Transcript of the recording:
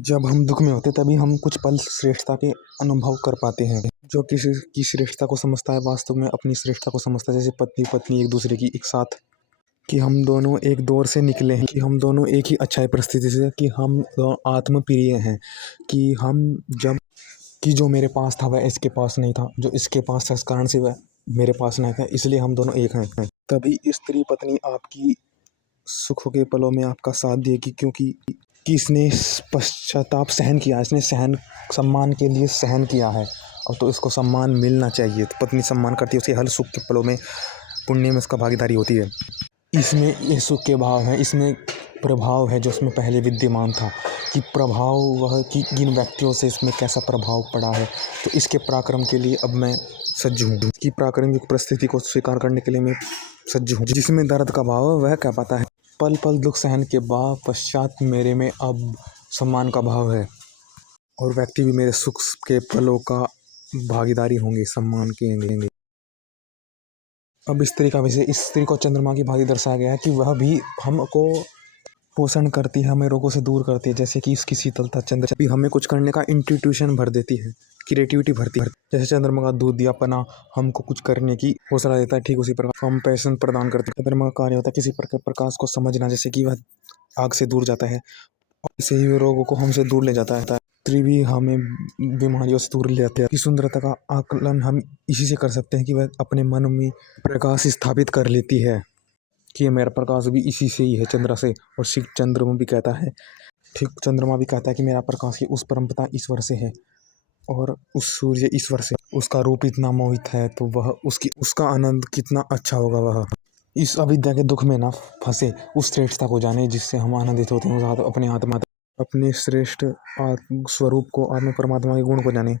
जब हम दुख में होते तभी हम कुछ पल श्रेष्ठता के अनुभव कर पाते हैं। जो किसी की श्रेष्ठता को समझता है वास्तव में अपनी श्रेष्ठता को समझता है। जैसे पति पत्नी एक दूसरे की एक साथ, कि हम दोनों एक दौर से निकले हैं, कि हम दोनों एक ही अच्छाई परिस्थिति से, कि हम दोनों आत्मप्रिय हैं, कि हम जब कि जो मेरे पास था वह इसके पास नहीं था, जो इसके पास था इस कारण से वह मेरे पास नहीं था, इसलिए हम दोनों एक हैं। तभी स्त्री पत्नी आपकी सुख के पलों में आपका साथ देगी, क्योंकि कि इसने पश्चाताप सहन किया, इसने सहन सम्मान के लिए सहन किया है, और तो इसको सम्मान मिलना चाहिए। तो पत्नी सम्मान करती है, उसके हर सुख के पलों में पुण्य में उसका भागीदारी होती है। इसमें ये सुख के भाव है, इसमें प्रभाव है जो उसमें पहले विद्यमान था, कि प्रभाव वह कि किन व्यक्तियों से इसमें कैसा प्रभाव पड़ा है। तो इसके पराक्रम के लिए अब मैं सज्ज हूँ, कि प्राकृतिक परिस्थिति को स्वीकार करने के लिए मैं सज्ज हूँ। जिसमें दर्द का भाव है वह क्या पाता है, पल पल दुख सहन के बाद पश्चात मेरे में अब सम्मान का भाव है, और व्यक्ति भी मेरे सुख के पलों का भागीदारी होंगे, सम्मान किएंगे। अब स्त्री का विषय, इस स्त्री को चंद्रमा की भांति दर्शाया गया है कि वह भी हमको पोषण करती है, हमें रोगों से दूर करती है। जैसे कि इसकी शीतलता चंद्र भी हमें कुछ करने का इंट्यूशन भर देती है, क्रिएटिविटी भरती है। जैसे चंद्रमा का दूध दिया पना हमको कुछ करने की हौसला देता है, ठीक उसी प्रकार हम पैशन प्रदान करते हैं। चंद्रमा का कार्य होता है किसी प्रकाश को समझना, जैसे कि वह आग से दूर जाता है, इससे ही रोगों को हमसे दूर ले जाता है। स्त्री भी हमें बीमारियों से दूर ले जाती है। कि सुंदरता का आकलन हम इसी से कर सकते हैं कि वह अपने मन में प्रकाश स्थापित कर लेती है, कि मेरा प्रकाश भी इसी से ही है, चंद्र से। और शिव चंद्रमा भी कहता है, ठीक चंद्रमा भी कहता है कि मेरा प्रकाश की उस परमपिता ईश्वर से है, और उस सूर्य ईश्वर से। उसका रूप इतना मोहित है, तो वह उसका आनंद कितना अच्छा होगा। वह इस अविद्या के दुख में ना फंसे, उस श्रेष्ठता को जाने जिससे हम आनंदित होते हैं, अपने आत्मा, अपने श्रेष्ठ स्वरूप को, आत्मा परमात्मा के गुण को जाने।